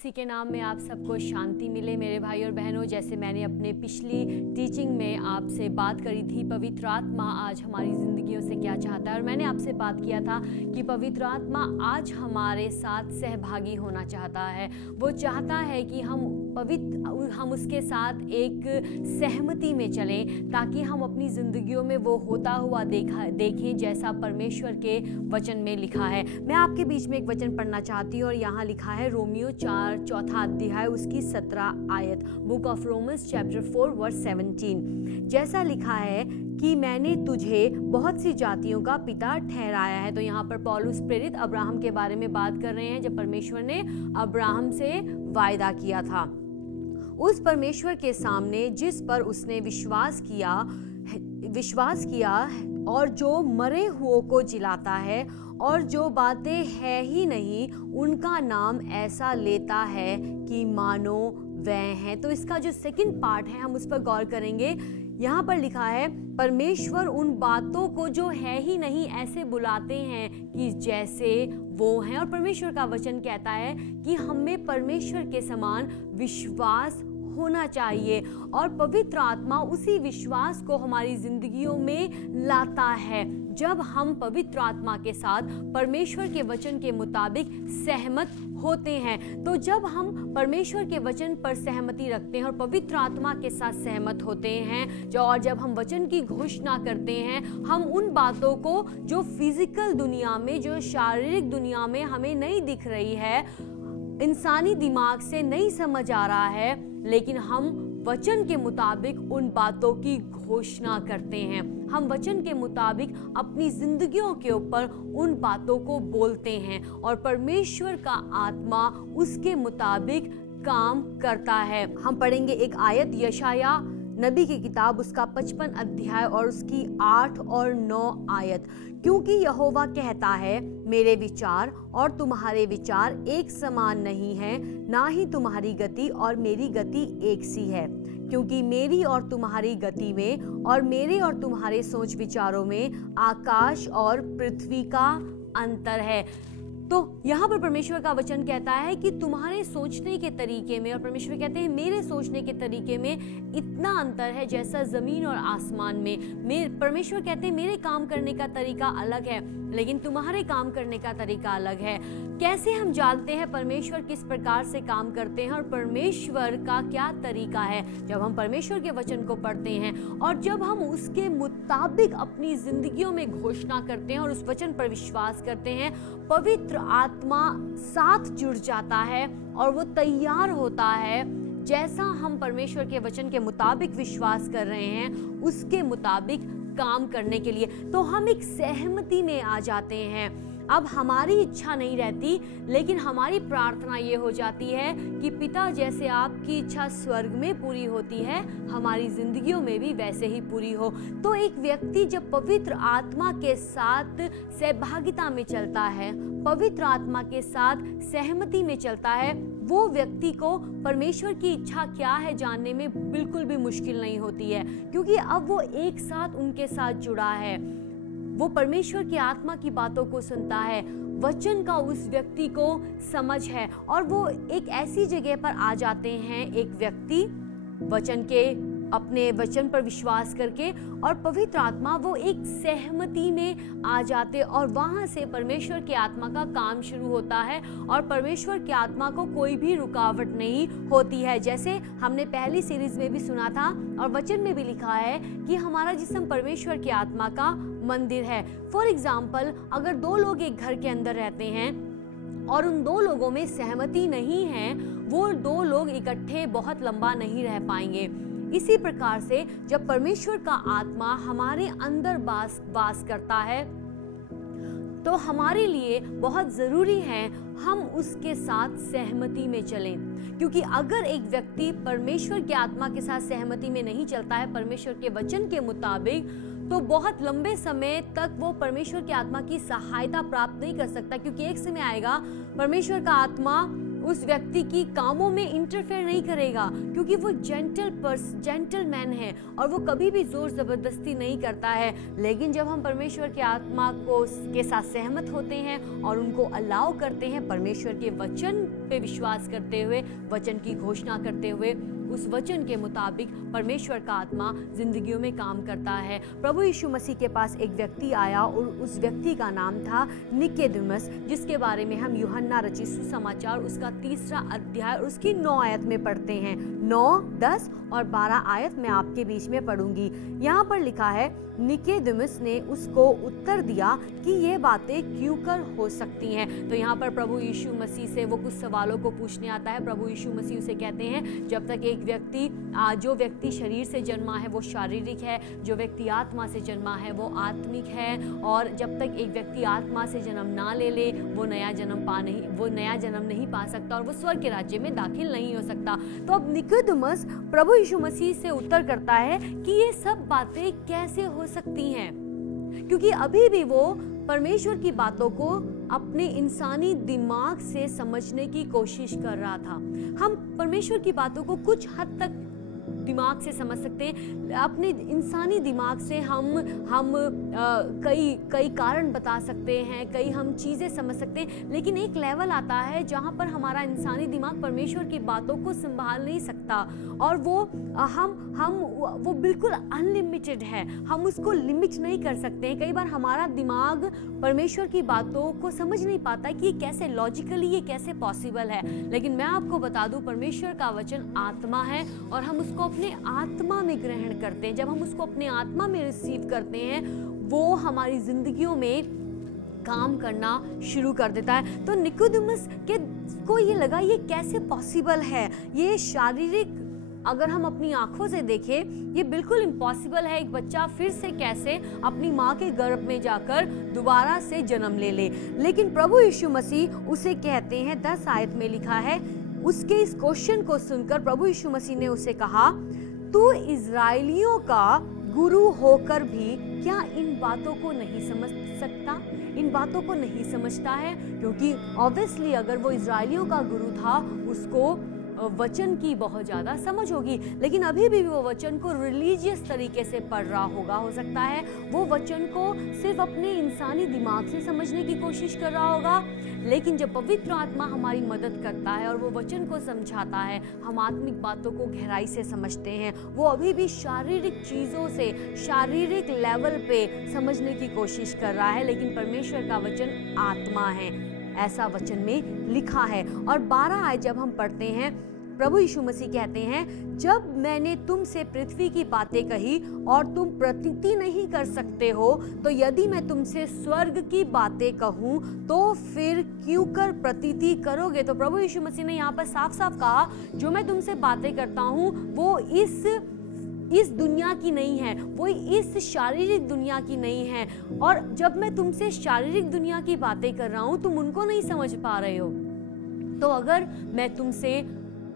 मसीह के नाम में आप सबको शांति मिले मेरे भाई और बहनों। जैसे मैंने अपने पिछली टीचिंग में आपसे बात करी थी, पवित्र आत्मा आज हमारी ज़िंदगियों से क्या चाहता है, और मैंने आपसे बात किया था कि पवित्र आत्मा आज हमारे साथ सहभागी होना चाहता है। वो चाहता है कि हम उसके साथ एक सहमति में चलें, ताकि हम अपनी ज़िंदगियों में वो होता हुआ देखें जैसा परमेश्वर के वचन में लिखा है। मैं आपके बीच में एक वचन पढ़ना चाहती हूँ और यहाँ लिखा है रोमियो 4 चौथा अध्याय उसकी 17 आयत, book of Romans chapter 4 verse 17। जैसा लिखा है कि मैंने तुझे बहुत सी जातियों का पिता ठहराया है। तो यहाँ पर पौलुस प्रेरित अब्राहम के बारे में बात कर रहे हैं, जब परमेश्वर ने अब्राहम से वायदा किया था। उस परमेश्वर के सामने जिस पर उसने विश्वास किया और जो मरे हुओं को जिलाता है और जो बातें है ही नहीं उनका नाम ऐसा लेता है कि मानो वह है। तो इसका जो सेकंड पार्ट है हम उस पर गौर करेंगे। यहाँ पर लिखा है परमेश्वर उन बातों को जो है ही नहीं ऐसे बुलाते हैं कि जैसे वो हैं। और परमेश्वर का वचन कहता है कि हमें परमेश्वर के समान विश्वास होना चाहिए, और पवित्र आत्मा उसी विश्वास को हमारी जिंदगियों में लाता है जब हम पवित्र आत्मा के साथ परमेश्वर के वचन के मुताबिक सहमत होते हैं। तो जब हम परमेश्वर के वचन पर सहमति रखते हैं और पवित्र आत्मा के साथ सहमत होते हैं और जब हम वचन की घोषणा करते हैं, हम उन बातों को जो फिजिकल दुनिया में, जो शारीरिक दुनिया में हमें नहीं दिख रही है, इंसानी दिमाग से नहीं समझ आ रहा है, लेकिन हम वचन के मुताबिक उन बातों की घोषणा करते हैं। हम वचन के मुताबिक अपनी जिंदगियों के ऊपर उन बातों को बोलते हैं और परमेश्वर का आत्मा उसके मुताबिक काम करता है। हम पढ़ेंगे एक आयत, यशाया नबी की किताब उसका 55 अध्याय और उसकी 8 और 9 आयत। क्योंकि यहोवा कहता है मेरे विचार और तुम्हारे विचार एक समान नहीं है, ना ही तुम्हारी गति और मेरी गति एक सी है। क्योंकि मेरी और तुम्हारी गति में और मेरे और तुम्हारे सोच विचारों में आकाश और पृथ्वी का अंतर है। तो यहाँ पर परमेश्वर का वचन कहता है कि तुम्हारे सोचने के तरीके में, और परमेश्वर कहते हैं मेरे सोचने के तरीके में इतना अंतर है जैसा जमीन और आसमान में। परमेश्वर कहते हैं मेरे काम करने का तरीका अलग है, लेकिन तुम्हारे काम करने का तरीका अलग है। कैसे हम जानते हैं परमेश्वर किस प्रकार से काम करते हैं और परमेश्वर का क्या तरीका है? जब हम परमेश्वर के वचन को पढ़ते हैं और जब हम उसके मुताबिक अपनी जिंदगियों में घोषणा करते हैं और उस वचन पर विश्वास करते हैं, पवित्र आत्मा साथ जुड़ जाता है और वो तैयार होता है जैसा हम परमेश्वर के वचन के मुताबिक विश्वास कर रहे हैं उसके मुताबिक काम करने के लिए। तो हम एक सहमति में आ जाते हैं। अब हमारी इच्छा नहीं रहती, लेकिन हमारी प्रार्थना ये हो जाती है कि पिता जैसे आपकी इच्छा स्वर्ग में पूरी होती है, हमारी जिंदगियों में भी वैसे ही पूरी हो। तो एक व्यक्ति जब पवित्र आत्मा के साथ सहभागिता में चलता है, पवित्र आत्मा के साथ सहमति में चलता है, वो व्यक्ति को परमेश्वर की इच्छा क्या है जानने में बिल्कुल भी मुश्किल नहीं होती है, क्योंकि अब वो एक साथ उनके साथ जुड़ा है। वो परमेश्वर की आत्मा की बातों को सुनता है, वचन का उस व्यक्ति को समझ है, और वो एक ऐसी जगह पर आ जाते हैं, एक व्यक्ति वचन के अपने वचन पर विश्वास करके, और पवित्र आत्मा वो एक सहमति में आ जाते और वहां से परमेश्वर की आत्मा का काम शुरू होता है और परमेश्वर की आत्मा को कोई भी रुकावट नहीं होती है। जैसे हमने पहली सीरीज में भी सुना था और वचन में भी लिखा है कि हमारा जिस्म परमेश्वर की आत्मा का मंदिर है। फॉर एग्जाम्पल, अगर दो लोग एक घर के अंदर रहते हैं और उन दो लोगों में सहमति नहीं है, वो दो लोग इकट्ठे बहुत लंबा नहीं रह पाएंगे। इसी प्रकार से जब परमेश्वर का आत्मा हमारे अंदर वास करता है, तो हमारे लिए बहुत जरूरी है हम उसके साथ सहमति में चलें, क्योंकि अगर एक व्यक्ति परमेश्वर की आत्मा के साथ सहमति में नहीं चलता है परमेश्वर के वचन के मुताबिक, तो बहुत लंबे समय तक वो परमेश्वर की आत्मा की सहायता प्राप्त नहीं कर सकता, क्योंकि एक समय आएगा परमेश्वर का आत्मा उस व्यक्ति की कामों में इंटरफेयर नहीं करेगा, क्योंकि वो जेंटलमैन है और वो कभी भी जोर जबरदस्ती नहीं करता है। लेकिन जब हम परमेश्वर की आत्मा के साथ सहमत होते हैं और उनको अलाउ करते हैं, परमेश्वर के वचन पे विश्वास करते हुए, वचन की घोषणा करते हुए, उस वचन के मुताबिक परमेश्वर का आत्मा जिंदगियों में काम करता है। प्रभु यीशु मसीह के पास एक व्यक्ति आया और उस व्यक्ति का नाम था निकोदेमुस, जिसके बारे में हम यूहन्ना रचित सुसमाचार उसका 3 अध्याय और उसकी 9 आयत में पढ़ते हैं। 9, 10 और 12 आयत मैं आपके बीच में पढ़ूंगी। यहाँ पर लिखा है, निकोदेमुस ने उसको उत्तर दिया कि ये बातें क्यों कर हो सकती हैं। तो यहाँ पर प्रभु यीशु मसीह से वो कुछ सवालों को पूछने आता है। प्रभु यीशु मसीह उसे कहते हैं, जब तक एक व्यक्ति जो व्यक्ति शरीर से जन्मा है वो शारीरिक है, जो व्यक्ति आत्मा से जन्मा है वो आत्मिक है, और जब तक एक व्यक्ति आत्मा से जन्म ना ले ले वो नया जन्म नहीं पा सकता और वो स्वर्ग के राज्य में दाखिल नहीं हो सकता। तो अब निकोदेमुस प्रभु यीशु मसीह से उत्तर करता है कि ये सब बातें कैसे हो सकती हैं, क्योंकि अभी भी वो परमेश्वर की बातों को अपने इंसानी दिमाग से समझने की कोशिश कर रहा था। हम परमेश्वर की बातों को कुछ हद तक दिमाग से समझ सकते हैं, अपने इंसानी दिमाग से हम कई कारण बता सकते हैं, कई हम चीज़ें समझ सकते हैं, लेकिन एक लेवल आता है जहाँ पर हमारा इंसानी दिमाग परमेश्वर की बातों को संभाल नहीं सकता और वो बिल्कुल अनलिमिटेड है, हम उसको लिमिट नहीं कर सकते हैं। कई बार हमारा दिमाग परमेश्वर की बातों को समझ नहीं पाता कि ये कैसे लॉजिकली ये कैसे पॉसिबल है। लेकिन मैं आपको बता दूं, परमेश्वर का वचन आत्मा है और हम उसको अपने आत्मा में ग्रहण करते हैं। जब हम उसको अपने आत्मा में रिसीव करते हैं, वो हमारी जिंदगियों में काम करना शुरू कर देता है। तो निकोदेमुस को ये लगा ये कैसे पॉसिबल है, ये शारीरिक अगर हम अपनी आंखों से देखें ये बिल्कुल इम्पॉसिबल है। एक बच्चा फिर से कैसे अपनी माँ के गर्भ में जाकर दोबारा से जन्म ले ले। लेकिन प्रभु यीशु मसीह उसे कहते हैं, 10 आयत में लिखा है, उसके इस क्वेश्चन को सुनकर प्रभु यीशु मसीह ने उसे कहा, तू इजराइलियों का गुरु होकर भी क्या इन बातों को नहीं समझ सकता, इन बातों को नहीं समझता है? क्योंकि ऑब्वियसली अगर वो इजराइलियों का गुरु था, उसको वचन की बहुत ज़्यादा समझ होगी, लेकिन अभी भी वो वचन को रिलीजियस तरीके से पढ़ रहा होगा। हो सकता है वो वचन को सिर्फ अपने इंसानी दिमाग से समझने की कोशिश कर रहा होगा। लेकिन जब पवित्र आत्मा हमारी मदद करता है और वो वचन को समझाता है, हम आत्मिक बातों को गहराई से समझते हैं। वो अभी भी शारीरिक चीज़ों से शारीरिक लेवल पे समझने की कोशिश कर रहा है, लेकिन परमेश्वर का वचन आत्मा है, ऐसा वचन में लिखा है। और 12 आयत जब हम पढ़ते हैं, प्रभु यीशु मसीह कहते हैं, जब मैंने तुमसे पृथ्वी की बातें कही और तुम प्रतीति नहीं कर सकते हो, तो यदि मैं तुमसे स्वर्ग की बातें कहूँ तो फिर क्यों कर प्रतीति करोगे? तो प्रभु यीशु मसीह ने यहाँ पर साफ साफ कहा, जो मैं तुमसे बातें करता हूँ वो इस दुनिया की नहीं है, वो इस शारीरिक दुनिया की नहीं है। और जब मैं तुमसे शारीरिक दुनिया की बातें कर रहा हूँ तुम उनको नहीं समझ पा रहे हो, तो अगर मैं तुमसे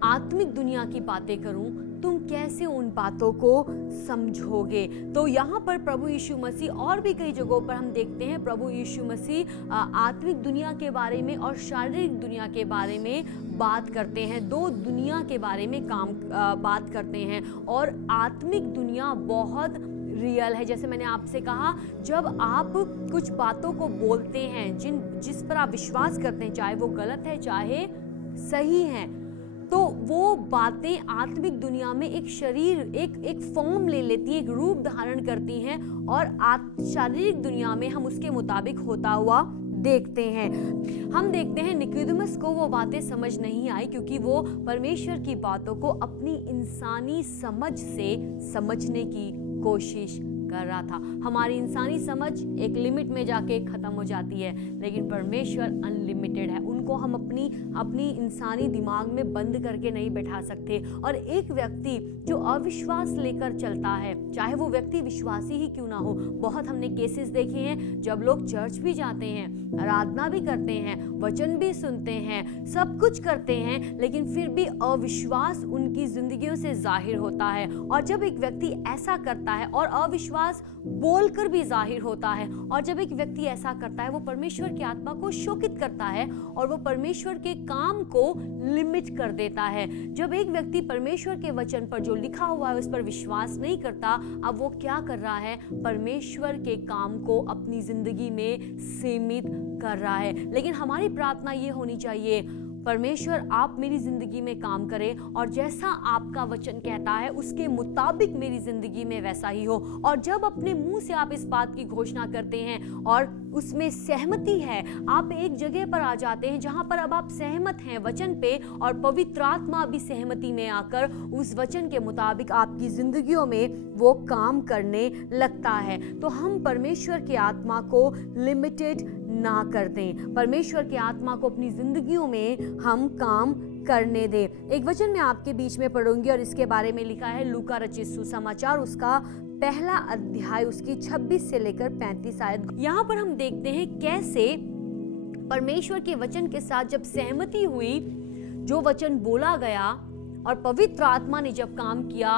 आत्मिक दुनिया की बातें करूं तुम कैसे उन बातों को समझोगे? तो यहाँ पर प्रभु यीशु मसीह, और भी कई जगहों पर हम देखते हैं प्रभु यीशु मसीह आत्मिक दुनिया के बारे में और शारीरिक दुनिया के बारे में बात करते हैं, 2 दुनिया के बारे में बात करते हैं। और आत्मिक दुनिया बहुत रियल है। जैसे मैंने आपसे कहा, जब आप कुछ बातों को बोलते हैं जिस पर आप विश्वास करते हैं, चाहे वो गलत है चाहे सही है, तो वो बातें आत्मिक दुनिया में एक फॉर्म ले लेती हैं, एक रूप धारण करती हैं, और शारीरिक दुनिया में हम उसके मुताबिक होता हुआ देखते हैं। हम देखते हैं निकोदेमुस को वो बातें समझ नहीं आई, क्योंकि वो परमेश्वर की बातों को अपनी इंसानी समझ से समझने की कोशिश कर रहा था। हमारी इंसानी समझ एक लिमिट में जाके खत्म हो जाती है, लेकिन परमेश्वर अनलिमिटेड है, उनको हम अपनी इंसानी दिमाग में बंद करके नहीं बैठा सकते। और एक व्यक्ति जो अविश्वास लेकर चलता है, चाहे वो व्यक्ति विश्वासी ही क्यों ना हो, बहुत हमने केसेस देखे हैं जब लोग चर्च भी जाते हैं, आराधना भी करते हैं, वचन भी सुनते हैं, सब कुछ करते हैं, लेकिन फिर भी अविश्वास उनकी जिंदगियों से जाहिर होता है। और जब एक व्यक्ति ऐसा करता है और अविश्वास बोलकर भी जाहिर होता है, और जब एक व्यक्ति ऐसा करता है वो परमेश्वर की आत्मा को शोकित करता है और वो परमेश्वर परमेश्वर के काम को लिमिट कर देता है। जब एक व्यक्ति परमेश्वर के वचन पर जो लिखा हुआ है उस पर विश्वास नहीं करता, अब वो क्या कर रहा है? परमेश्वर के काम को अपनी जिंदगी में सीमित कर रहा है। लेकिन हमारी प्रार्थना ये होनी चाहिए, परमेश्वर आप मेरी जिंदगी में काम करें और जैसा आपका वचन कहता है उसके मुताबिक मेरी जिंदगी में वैसा ही हो। और जब अपने मुंह से आप इस बात की घोषणा करते हैं और उसमें सहमति है, आप एक जगह पर आ जाते हैं जहां पर अब आप सहमत हैं वचन पे, और पवित्र आत्मा भी सहमति में आकर उस वचन के मुताबिक आपकी जिंदगियों में वो काम करने लगता है। तो हम परमेश्वर की आत्मा को लिमिटेड ना कर दें, परमेश्वर की आत्मा को अपनी जिंदगियों में हम काम करने दें। एक वचन मैं आपके बीच में पढ़ूंगी और इसके बारे में लिखा है लूका रचित सुसमाचार, उसका पहला अध्याय, उसकी 26 से लेकर 35 आयत। यहाँ पर हम देखते हैं कैसे परमेश्वर के वचन के साथ जब सहमति हुई, जो वचन बोला गया और पवित्र आत्मा ने जब काम किया,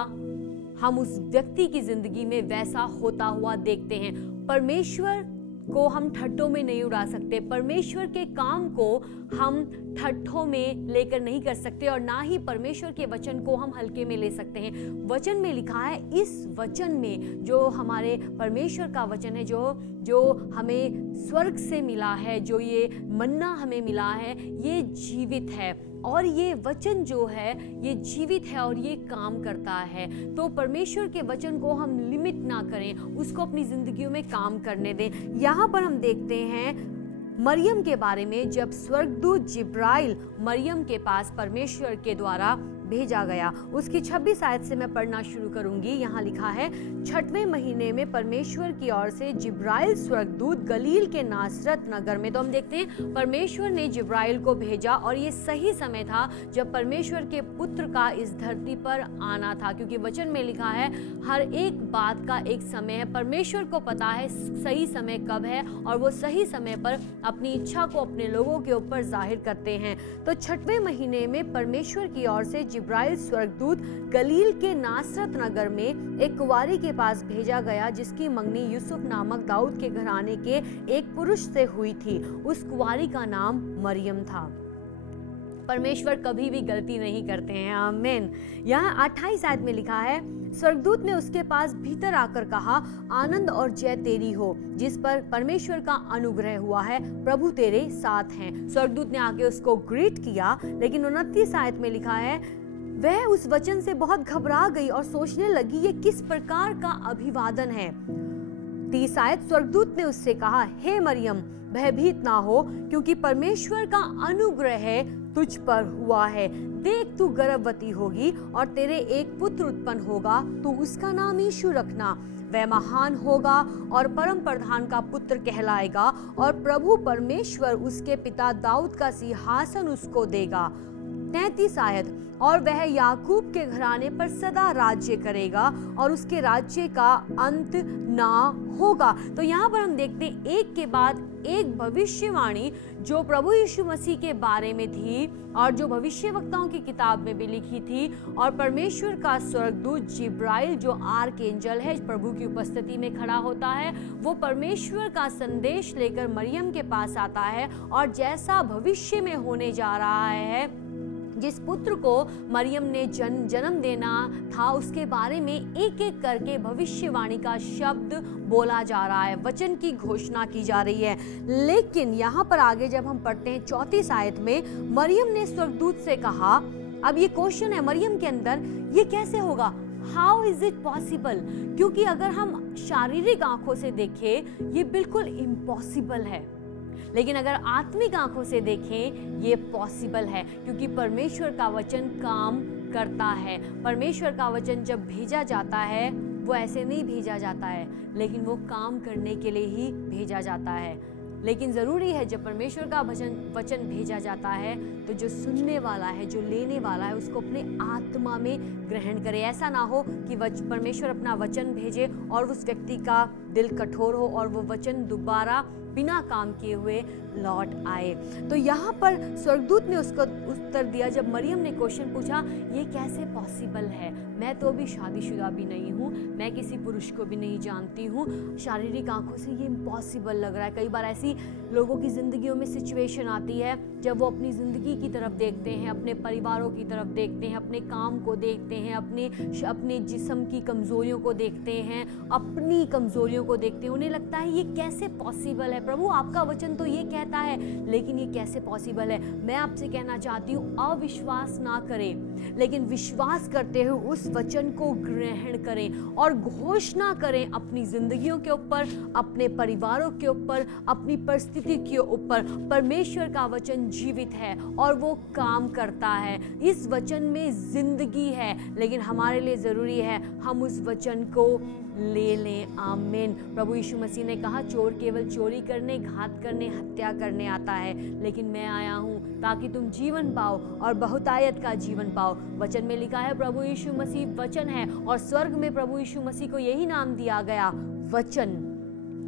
हम उस व्यक्ति की जिंदगी में वैसा होता हुआ देखते हैं। परमेश्वर को हम ठट्ठों में नहीं उड़ा सकते, परमेश्वर के काम को हम ठट्ठों में लेकर नहीं कर सकते और ना ही परमेश्वर के वचन को हम हल्के में ले सकते हैं। वचन में लिखा है, इस वचन में जो हमारे परमेश्वर का वचन है, जो हमें स्वर्ग से मिला है, जो ये मन्ना हमें मिला है, ये जीवित है और ये वचन जो है ये जीवित है और ये काम करता है। तो परमेश्वर के वचन को हम लिमिट ना करें, उसको अपनी जिंदगियों में काम करने दें। यहाँ पर हम देखते हैं मरियम के बारे में, जब स्वर्गदूत जिब्राइल मरियम के पास परमेश्वर के द्वारा भेजा गया। उसकी 26 आयत से मैं पढ़ना शुरू करूंगी। यहाँ लिखा है, 6वें महीने में परमेश्वर की ओर से जिब्राइल स्वर्गदूत गलील के नासरत नगर में। तो हम देखते हैं परमेश्वर ने जिब्राइल को भेजा और ये सही समय था जब परमेश्वर के पुत्र का इस धरती पर आना था, क्योंकि वचन में लिखा है हर एक बात का एक समय है। परमेश्वर को पता है सही समय कब है और वो सही समय पर अपनी इच्छा को अपने लोगों के ऊपर जाहिर करते हैं। तो 6वें महीने में परमेश्वर की ओर से जिब्राइल स्वर्गदूत गलील के नासरत नगर में एक कुंवारी के पास भेजा गया, जिसकी मंगनी यूसुफ नामक दाऊद के घराने के एक पुरुष से हुई थी। उस कुंवारी का नाम मरियम था। परमेश्वर कभी भी गलती नहीं करते हैं, आमीन। यहाँ 28 आयत में लिखा है, स्वर्गदूत ने उसके पास भीतर आकर कहा, आनंद और जय तेरी हो, जिस पर परमेश्वर का अनुग्रह हुआ है, प्रभु तेरे साथ हैं। स्वर्गदूत ने आके उसको ग्रीट किया, लेकिन 29 आयत में लिखा है, वह उस वचन से बहुत घबरा गई और सोचने लगी ये किस प्रकार का अभिवादन है। 30 आयत, स्वर्गदूत ने उससे कहा, हे मरियम, भयभीत ना हो, क्योंकि परमेश्वर का अनुग्रह तुझ पर हुआ है। देख, तू गर्भवती होगी और तेरे एक पुत्र उत्पन्न होगा, तू उसका नाम यीशु रखना। वह महान होगा और परम प्रधान का पुत्र कहलाएगा और प्रभु परमेश्वर उसके पिता दाऊद का सिंहासन उसको देगा। 33 आयत, और वह याकूब के घराने पर सदा राज्य करेगा और उसके राज्य का अंत ना होगा। तो यहाँ पर हम देखते हैं एक के बाद एक भविष्यवाणी जो प्रभु यीशु मसीह के बारे में थी और जो भविष्यवक्ताओं की किताब में भी लिखी थी। और परमेश्वर का स्वर्गदूत जिब्राइल, जो आर्कएंजल है, प्रभु की उपस्थिति में खड़ा होता है, वो परमेश्वर का संदेश लेकर मरियम के पास आता है और जैसा भविष्य में होने जा रहा है, जिस पुत्र को मरियम ने जन्म देना था, उसके बारे में एक एक करके भविष्यवाणी का शब्द बोला जा रहा है, वचन की घोषणा की जा रही है। लेकिन यहाँ पर आगे जब हम पढ़ते हैं 34 आयत में, मरियम ने स्वर्गदूत से कहा, अब ये क्वेश्चन है मरियम के अंदर, ये कैसे होगा, हाउ इज इट पॉसिबल? क्योंकि अगर हम शारीरिक आंखों से देखें ये बिल्कुल इम्पॉसिबल है, लेकिन अगर आत्मिक आंखों से देखें ये पॉसिबल है, क्योंकि परमेश्वर का वचन काम करता है। परमेश्वर का वचन जब भेजा जाता है वो ऐसे नहीं भेजा जाता है, लेकिन वो काम करने के लिए ही भेजा जाता है। लेकिन ज़रूरी है जब परमेश्वर का वचन भेजा जाता है तो जो सुनने वाला है, जो लेने वाला है, उसको अपने आत्मा में ग्रहण करे। ऐसा ना हो कि परमेश्वर अपना वचन भेजे और उस व्यक्ति का दिल कठोर हो और वो वचन दोबारा बिना काम किए हुए लौट आए। तो यहाँ पर स्वर्गदूत ने उसको उत्तर दिया, जब मरियम ने क्वेश्चन पूछा ये कैसे पॉसिबल है, मैं तो अभी शादीशुदा भी नहीं हूँ, मैं किसी पुरुष को भी नहीं जानती हूँ, शारीरिक आंखों से ये इम्पॉसिबल लग रहा है। कई बार ऐसी लोगों की ज़िंदगियों में सिचुएशन आती है जब वो अपनी ज़िंदगी की तरफ देखते हैं, अपने परिवारों की तरफ देखते हैं, अपने काम को देखते हैं, अपने जिस्म की कमज़ोरियों को देखते हैं, अपनी कमज़ोरियों को देखते हैं। उन्हें लगता है ये कैसे पॉसिबल है प्रभु, आपका वचन तो ये कहता है, लेकिन ये कैसे पॉसिबल है। मैं आपसे कहना चाहती हूँ, अविश्वास ना करें, लेकिन विश्वास करते हुए उस वचन को ग्रहण करें और घोषणा करें अपनी जिंदगियों के ऊपर, अपने परिवारों के ऊपर, अपनी परिस्थिति के ऊपर। परमेश्वर का वचन जीवित है और वो काम करता है। इस वचन में जिंदगी है, लेकिन हमारे लिए जरूरी है हम उस वचन को ले लें। आमीन। प्रभु यीशु मसीह ने कहा, चोर केवल चोरी करने, घात करने, हत्या करने आता है, लेकिन मैं आया हूँ ताकि तुम जीवन पाओ और बहुतायत का जीवन पाओ। वचन में लिखा है प्रभु यीशु मसीह वचन है, और स्वर्ग में प्रभु यीशु मसीह को यही नाम दिया गया, वचन।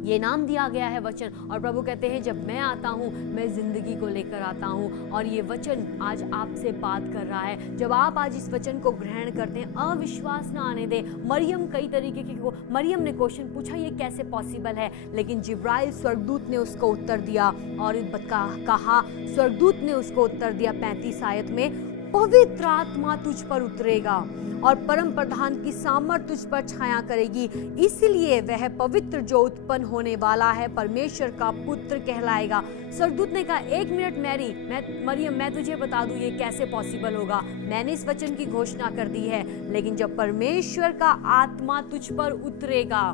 ये नाम दिया गया है वचन। और प्रभु कहते हैं, जब मैं आता हूँ मैं जिंदगी को लेकर आता हूँ, और ये वचन आज आपसे बात कर रहा है। जब आप आज इस वचन को ग्रहण करते हैं, अविश्वास ना आने दें। मरियम कई तरीके की मरियम ने क्वेश्चन पूछा, ये कैसे पॉसिबल है, लेकिन जिब्राइल स्वर्गदूत ने उसको उत्तर दिया, और कहा स्वर्गदूत ने उसको उत्तर दिया 35 आयत में, पवित्र आत्मा तुझ पर उतरेगा और परम प्रधान की सामर्थ तुझ पर छाया करेगी, इसलिए वह पवित्र जो उत्पन्न होने वाला है परमेश्वर का पुत्र कहलाएगा। स्वर्गदूत ने कहा, एक मिनट मरियम, मैं तुझे बता दूं ये कैसे पॉसिबल होगा। मैंने इस वचन की घोषणा कर दी है, लेकिन जब परमेश्वर का आत्मा तुझ पर उतरेगा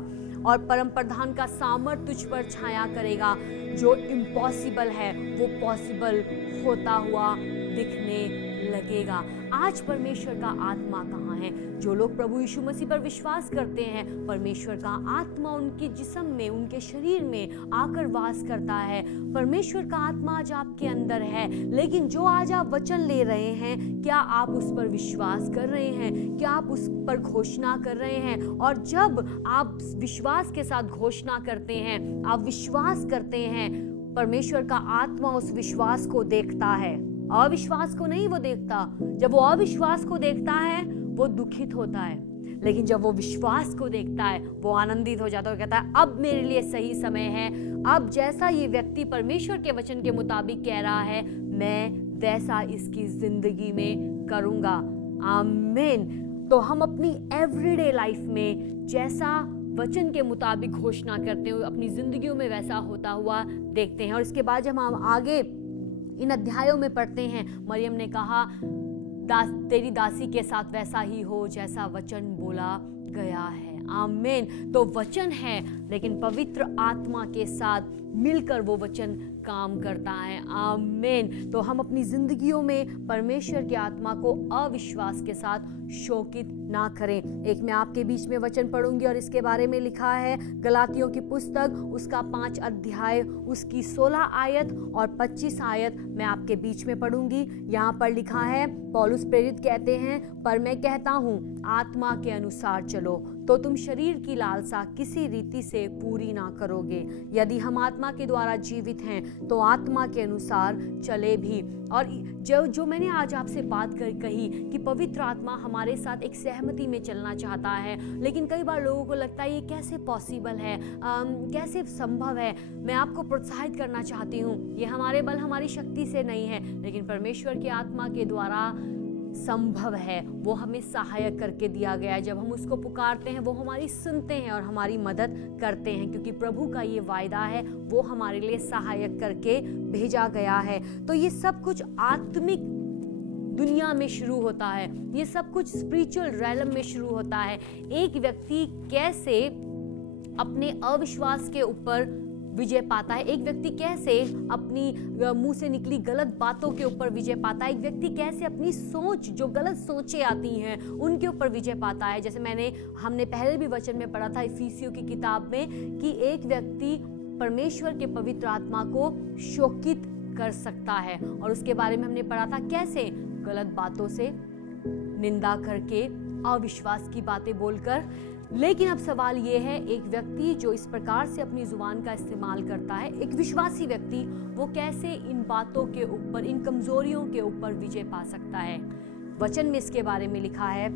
और परम प्रधान का सामर्थ तुझ पर छाया करेगा, जो इम्पॉसिबल है वो पॉसिबल होता हुआ दिखने लगेगा। आज परमेश्वर का आत्मा कहाँ है? जो लोग प्रभु यीशु मसीह पर विश्वास करते हैं, परमेश्वर का आत्मा उनके जिस्म में, उनके शरीर में आकर वास करता है। परमेश्वर का आत्मा आज आपके अंदर है, लेकिन जो आज आप वचन ले रहे हैं, क्या आप उस पर विश्वास कर रहे हैं? क्या आप उस पर घोषणा कर रहे हैं? और जब आप विश्वास के साथ घोषणा करते हैं, आप विश्वास करते हैं, परमेश्वर का आत्मा उस विश्वास को देखता है, अविश्वास को नहीं वो देखता। जब वो अविश्वास को देखता है वो दुखित होता है, लेकिन जब वो विश्वास को देखता है वो आनंदित हो जाता है, कहता है अब मेरे लिए सही समय है, अब जैसा ये व्यक्ति परमेश्वर के वचन के मुताबिक कह रहा है, मैं वैसा इसकी जिंदगी में करूंगा। आमीन। तो हम अपनी एवरीडे लाइफ में जैसा वचन के मुताबिक घोषणा करते हुए अपनी जिंदगियों में वैसा होता हुआ देखते हैं। और इसके बाद जब हम आगे इन अध्यायों में पढ़ते हैं, मरियम ने कहा, तेरी दासी के साथ वैसा ही हो जैसा वचन बोला गया है। आमीन। तो वचन है, लेकिन पवित्र आत्मा के साथ मिलकर वो वचन काम करता है। आमीन। तो हम अपनी जिंदगियों में परमेश्वर की आत्मा को अविश्वास के साथ शोकित ना करें। एक मैं आपके बीच में वचन पढ़ूंगी और इसके बारे में लिखा है गलातियों की पुस्तक, उसका 5 अध्याय, उसकी 16 आयत और 25 आयत मैं आपके बीच में पढ़ूंगी। यहाँ पर लिखा है, पौलुस प्रेरित कहते हैं, पर मैं कहता हूँ आत्मा के अनुसार चलो तो तुम शरीर की लालसा किसी रीति से पूरी ना करोगे। यदि हम आत्मा के द्वारा जीवित हैं तो आत्मा के अनुसार चले भी। और जो मैंने आज आपसे बात कही कि पवित्र आत्मा हमारे साथ एक सहमति में चलना चाहता है, लेकिन कई बार लोगों को लगता है ये कैसे पॉसिबल है, कैसे संभव है। मैं आपको प्रोत्साहित करना चाहती हूँ, ये हमारे बल हमारी शक्ति से नहीं है, लेकिन परमेश्वर की आत्मा के द्वारा संभव है। वो हमें सहायक करके दिया गया है। जब हम उसको पुकारते हैं वो हमारी सुनते हैं और हमारी मदद करते हैं, क्योंकि प्रभु का ये वायदा है, वो हमारे लिए सहायक करके भेजा गया है। तो ये सब कुछ आत्मिक दुनिया में शुरू होता है, ये सब कुछ स्पिरिचुअल रैलम में शुरू होता है। एक व्यक्ति कैसे अपने अविश्वास के ऊपर विजय पाता है, एक व्यक्ति कैसे अपनी मुंह से निकली गलत बातों के ऊपर विजय पाता है, एक व्यक्ति कैसे अपनी सोच, जो गलत सोचें आती हैं उनके ऊपर विजय पाता है। जैसे हमने पहले भी वचन में पढ़ा था इफिसियों की किताब में कि एक व्यक्ति परमेश्वर के पवित्र आत्मा को शोकित कर सकता है, और उसके बारे में हमने पढ़ा था कैसे गलत बातों से निंदा करके, अविश्वास की बातें बोलकर। लेकिन अब सवाल ये है, एक व्यक्ति जो इस प्रकार से अपनी जुबान का इस्तेमाल करता है, एक विश्वासी व्यक्ति, वो कैसे इन बातों के ऊपर, इन कमजोरियों के ऊपर विजय पा सकता है। वचन में इसके बारे में लिखा है,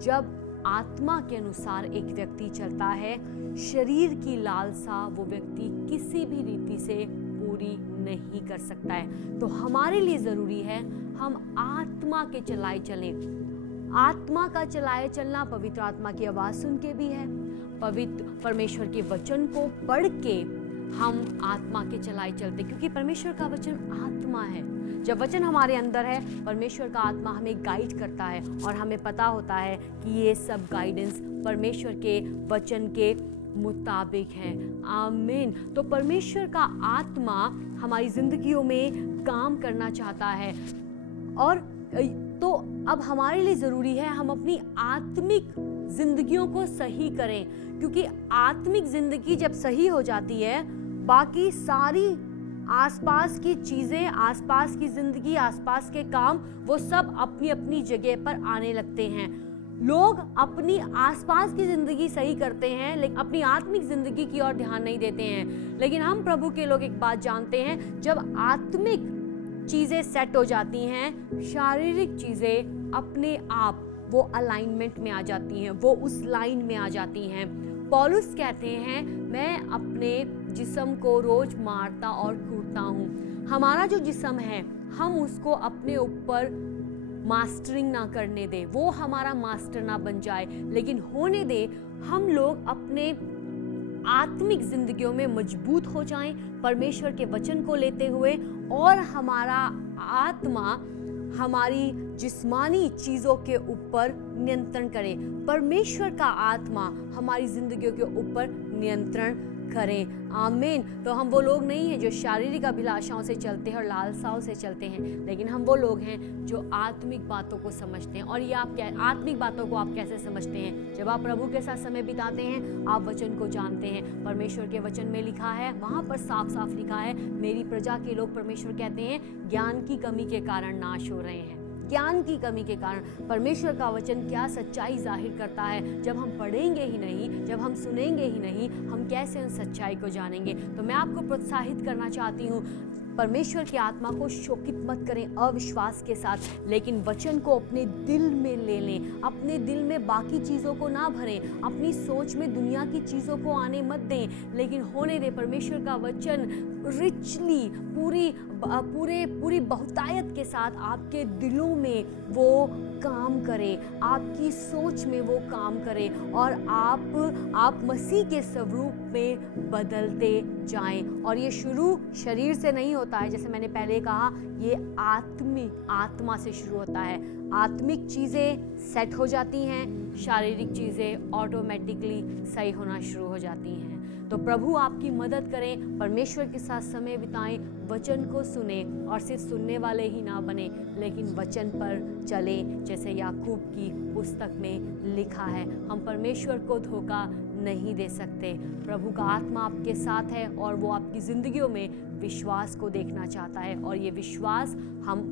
जब आत्मा के अनुसार एक व्यक्ति चलता है, शरीर की लालसा वो व्यक्ति किसी भी रीति से पूरी नहीं कर सकता है। तो हमारे लिए ज़रूरी है हम आत्मा के चलाए चलें। आत्मा का चलाए चलना पवित्र आत्मा की आवाज़ सुन के भी है, पवित्र परमेश्वर के वचन को पढ़ के हम आत्मा के चलाए चलते, क्योंकि परमेश्वर का वचन आत्मा है। जब वचन हमारे अंदर है, परमेश्वर का आत्मा हमें गाइड करता है और हमें पता होता है कि ये सब गाइडेंस परमेश्वर के वचन के मुताबिक है। आमीन। तो परमेश्वर का आत्मा हमारी जिंदगियों में काम करना चाहता है, और तो अब हमारे लिए ज़रूरी है हम अपनी आत्मिक जिंदगियों को सही करें, क्योंकि आत्मिक जिंदगी जब सही हो जाती है, बाकी सारी आसपास की चीज़ें, आसपास की ज़िंदगी, आसपास के काम, वो सब अपनी अपनी जगह पर आने लगते हैं। लोग अपनी आसपास की ज़िंदगी सही करते हैं, लेकिन अपनी आत्मिक ज़िंदगी की ओर ध्यान नहीं देते हैं। लेकिन हम प्रभु के लोग एक बात जानते हैं, जब आत्मिक चीज़ें सेट हो जाती हैं, शारीरिक चीज़ें अपने आप वो अलाइनमेंट में आ जाती हैं, वो उस लाइन में आ जाती हैं। पौलुस कहते हैं, मैं अपने जिस्म को रोज मारता और कूटता हूँ। हमारा जो जिस्म है, हम उसको अपने ऊपर मास्टरिंग ना करने दे, वो हमारा मास्टर ना बन जाए, लेकिन होने दे हम लोग अपने आत्मिक जिंदगियों में मजबूत हो जाएं, परमेश्वर के वचन को लेते हुए, और हमारा आत्मा हमारी जिस्मानी चीज़ों के ऊपर नियंत्रण करे। परमेश्वर का आत्मा हमारी जिंदगियों के ऊपर नियंत्रण करें। आमीन। तो हम वो लोग नहीं हैं जो शारीरिक अभिलाषाओं से चलते हैं और लालसाओं से चलते हैं, लेकिन हम वो लोग हैं जो आत्मिक बातों को समझते हैं। और ये आप आत्मिक बातों को आप कैसे समझते हैं? जब आप प्रभु के साथ समय बिताते हैं, आप वचन को जानते हैं। परमेश्वर के वचन में लिखा है, वहाँ पर साफ साफ लिखा है, मेरी प्रजा के लोग, परमेश्वर कहते हैं, ज्ञान की कमी के कारण नाश हो रहे हैं। ज्ञान की कमी के कारण परमेश्वर का वचन क्या सच्चाई जाहिर करता है? जब हम पढ़ेंगे ही नहीं, जब हम सुनेंगे ही नहीं, हम कैसे उन सच्चाई को जानेंगे? तो मैं आपको प्रोत्साहित करना चाहती हूँ, परमेश्वर की आत्मा को शोकित मत करें अविश्वास के साथ, लेकिन वचन को अपने दिल में ले लें। अपने दिल में बाकी चीज़ों को ना भरें, अपनी सोच में दुनिया की चीज़ों को आने मत दें, लेकिन होने दें परमेश्वर का वचन रिचली पूरी बहुतायत के साथ आपके दिलों में वो काम करे, आपकी सोच में वो काम करे, और आप मसीह के स्वरूप में बदलते जाएं। और ये शुरू शरीर से नहीं होता है, जैसे मैंने पहले कहा, ये आत्मा से शुरू होता है। आत्मिक चीज़ें सेट हो जाती हैं, शारीरिक चीज़ें ऑटोमेटिकली सही होना शुरू हो जाती हैं। तो प्रभु आपकी मदद करें, परमेश्वर के साथ समय बिताएं, वचन को सुने, और सिर्फ सुनने वाले ही ना बने, लेकिन वचन पर चलें, जैसे याकूब की पुस्तक में लिखा है। हम परमेश्वर को धोखा नहीं दे सकते। प्रभु का आत्मा आपके साथ है और वो आपकी ज़िंदगियों में विश्वास को देखना चाहता है, और ये विश्वास हम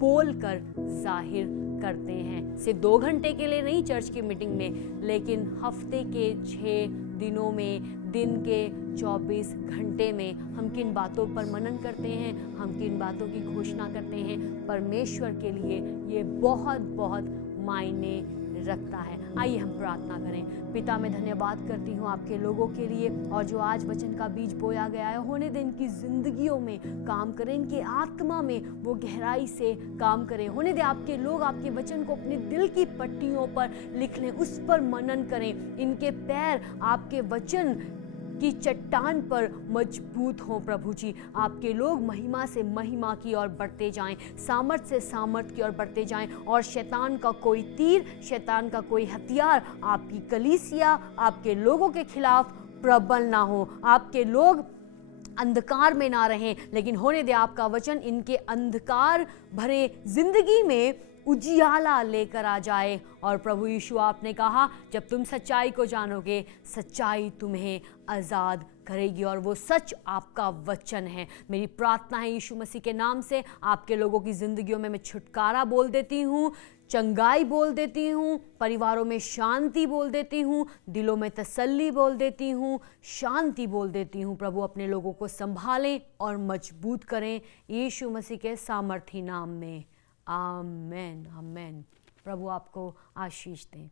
बोल कर जाहिर करते हैं। सिर्फ 2 घंटे के लिए नहीं चर्च की मीटिंग में, लेकिन हफ्ते के 6 दिनों में, दिन के 24 घंटे में हम किन बातों पर मनन करते हैं, हम किन बातों की घोषणा करते हैं, परमेश्वर के लिए ये बहुत बहुत मायने रखता है। आइए हम प्रार्थना करें। पिता, मैं धन्यवाद करती हूँ आपके लोगों के लिए, और जो आज वचन का बीज बोया गया है, होने दें इनकी जिंदगियों में काम करें, इनके आत्मा में वो गहराई से काम करें। होने दें आपके लोग आपके वचन को अपने दिल की पट्टियों पर लिख लें, उस पर मनन करें, इनके पैर आपके वचन की चट्टान पर मजबूत हों। प्रभु जी, आपके लोग महिमा से महिमा की ओर बढ़ते जाएं, सामर्थ से सामर्थ की ओर बढ़ते जाएं, और शैतान का कोई तीर, शैतान का कोई हथियार आपकी कलीसिया, आपके लोगों के खिलाफ प्रबल ना हो। आपके लोग अंधकार में ना रहें, लेकिन होने दे आपका वचन इनके अंधकार भरे जिंदगी में उजियाला लेकर आ जाए। और प्रभु यीशु, आपने कहा, जब तुम सच्चाई को जानोगे, सच्चाई तुम्हें आज़ाद करेगी, और वो सच आपका वचन है। मेरी प्रार्थना है यीशु मसीह के नाम से, आपके लोगों की ज़िंदगियों में मैं छुटकारा बोल देती हूँ, चंगाई बोल देती हूँ, परिवारों में शांति बोल देती हूँ, दिलों में तसल्ली बोल देती हूँ, शांति बोल देती हूँ। प्रभु अपने लोगों को संभालें और मजबूत करें, यीशु मसीह के सामर्थी नाम में। आमेन, आमेन। प्रभु आपको आशीष दें।